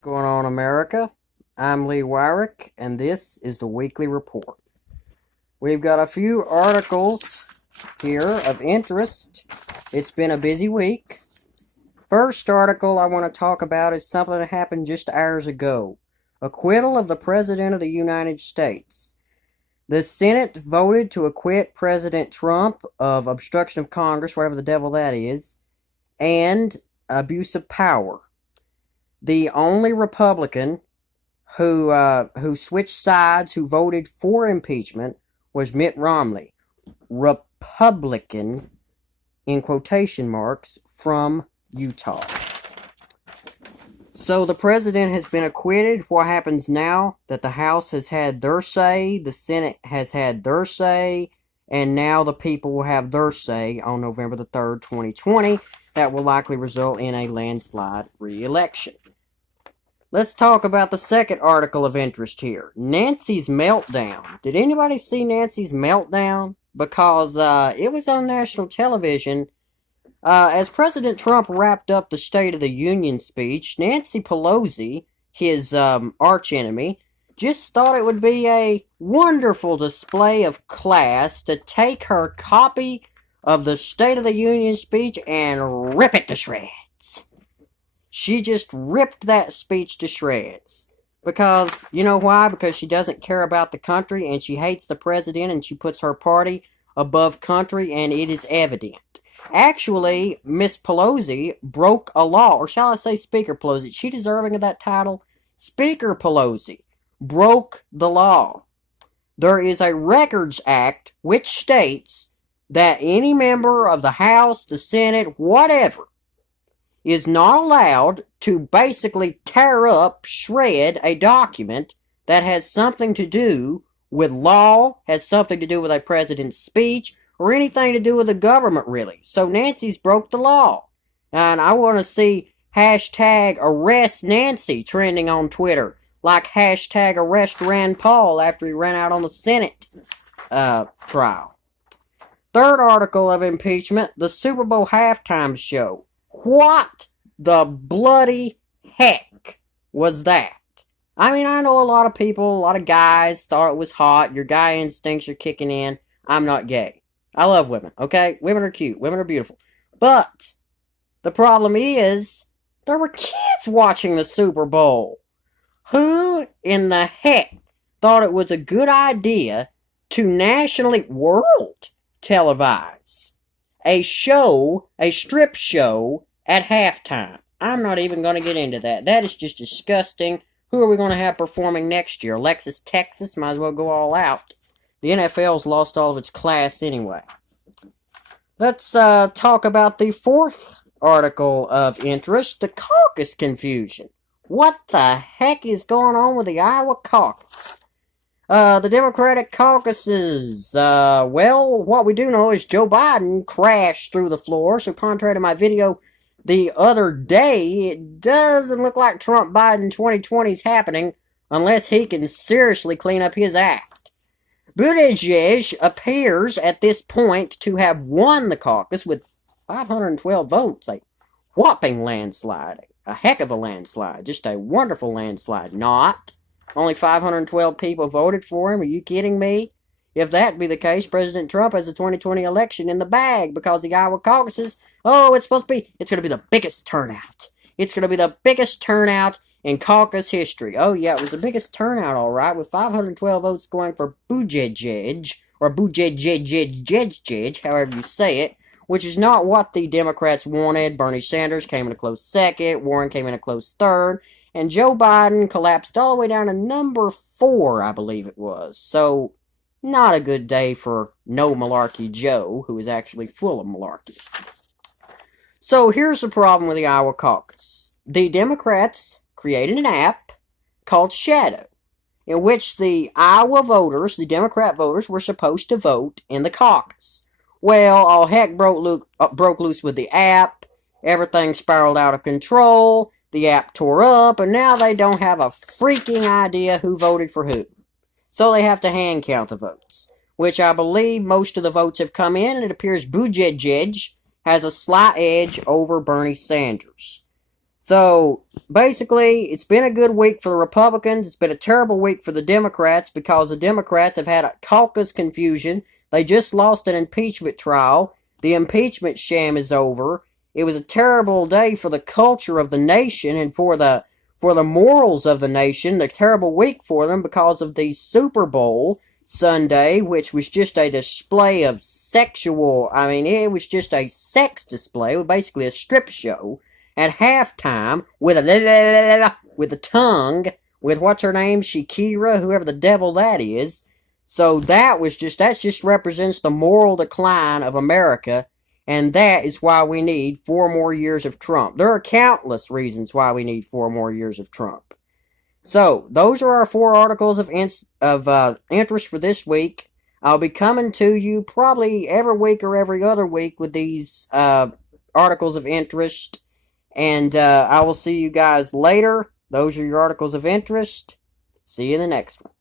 Going on, America? I'm Lee Wyrick, and this is the weekly report. We've got a few articles here of interest. It's been a busy week. First article I want to talk about is something that happened just hours ago. Acquittal of the President of the United States. The Senate voted to acquit President Trump of obstruction of Congress, whatever the devil that is, and abuse of power. The only Republican who switched sides, who voted for impeachment, was Mitt Romney. Republican, in quotation marks, from Utah. So the president has been acquitted. What happens now? That the House has had their say, the Senate has had their say, and now the people will have their say on November the 3rd, 2020. That will likely result in a landslide re-election. Let's talk about the second article of interest here. Nancy's Meltdown. Did anybody see Nancy's Meltdown? Because it was on national television. As President Trump wrapped up the State of the Union speech, Nancy Pelosi, his archenemy, just thought it would be a wonderful display of class to take her copy of the State of the Union speech and rip it to shreds. She just ripped that speech to shreds. Because, you know why? Because she doesn't care about the country and she hates the president and she puts her party above country, and it is evident. Actually, Miss Pelosi broke a law, or shall I say Speaker Pelosi? Is she deserving of that title? Speaker Pelosi broke the law. There is a Records Act which states that any member of the House, the Senate, whatever, is not allowed to basically tear up, shred a document that has something to do with law, has something to do with a president's speech, or anything to do with the government, really. So Nancy's broke the law. And I want to see hashtag arrest Nancy trending on Twitter, like hashtag arrest Rand Paul after he ran out on the Senate trial. Third article of impeachment, the Super Bowl halftime show. What the bloody heck was that? I mean, I know a lot of people, a lot of guys thought it was hot. Your guy instincts are kicking in. I'm not gay. I love women, okay? Women are cute. Women are beautiful. But the problem is, there were kids watching the Super Bowl. Who in the heck thought it was a good idea to nationally, world televise a show, a strip show, at halftime? I'm not even going to get into that. That is just disgusting. Who are we going to have performing next year? Alexis, Texas? Might as well go all out. The NFL's lost all of its class anyway. Let's talk about the fourth article of interest, the caucus confusion. What the heck is going on with the Iowa caucus? The Democratic caucuses, well, what we do know is Joe Biden crashed through the floor, so contrary to my video the other day, it doesn't look like Trump-Biden 2020 is happening unless he can seriously clean up his act. Buttigieg appears at this point to have won the caucus with 512 votes, a whopping landslide, a heck of a landslide, just a wonderful landslide. Not. Only 512 people voted for him. Are you kidding me? If that be the case, President Trump has the 2020 election in the bag because the Iowa caucuses, it's going to be the biggest turnout. It's going to be the biggest turnout in caucus history. Oh, yeah, it was the biggest turnout, all right, with 512 votes going for Buttigieg, or Buttigieg, however you say it, which is not what the Democrats wanted. Bernie Sanders came in a close second, Warren came in a close third, and Joe Biden collapsed all the way down to number 4, I believe it was. So, not a good day for No Malarkey Joe, who is actually full of malarkey. So, here's the problem with the Iowa caucus. The Democrats created an app called Shadow, in which the Iowa voters, the Democrat voters, were supposed to vote in the caucus. Well, all heck broke loose with the app. Everything spiraled out of control. The app tore up, and now they don't have a freaking idea who voted for who. So they have to hand count the votes, which I believe most of the votes have come in, and it appears Buttigieg has a slight edge over Bernie Sanders. So basically, it's been a good week for the Republicans. It's been a terrible week for the Democrats because the Democrats have had a caucus confusion. They just lost an impeachment trial. The impeachment sham is over. It was a terrible day for the culture of the nation and for the morals of the nation. A terrible week for them because of the Super Bowl Sunday, which was just a display of sexual. I mean, it was just a sex display. It was basically a strip show at halftime with a tongue with what's her name, Shakira, whoever the devil that is. So that just represents the moral decline of America, and that is why we need 4 more years of Trump. There are countless reasons why we need 4 more years of Trump. So those are our 4 articles of interest for this week. I'll be coming to you probably every week or every other week with these articles of interest. And I will see you guys later. Those are your articles of interest. See you in the next one.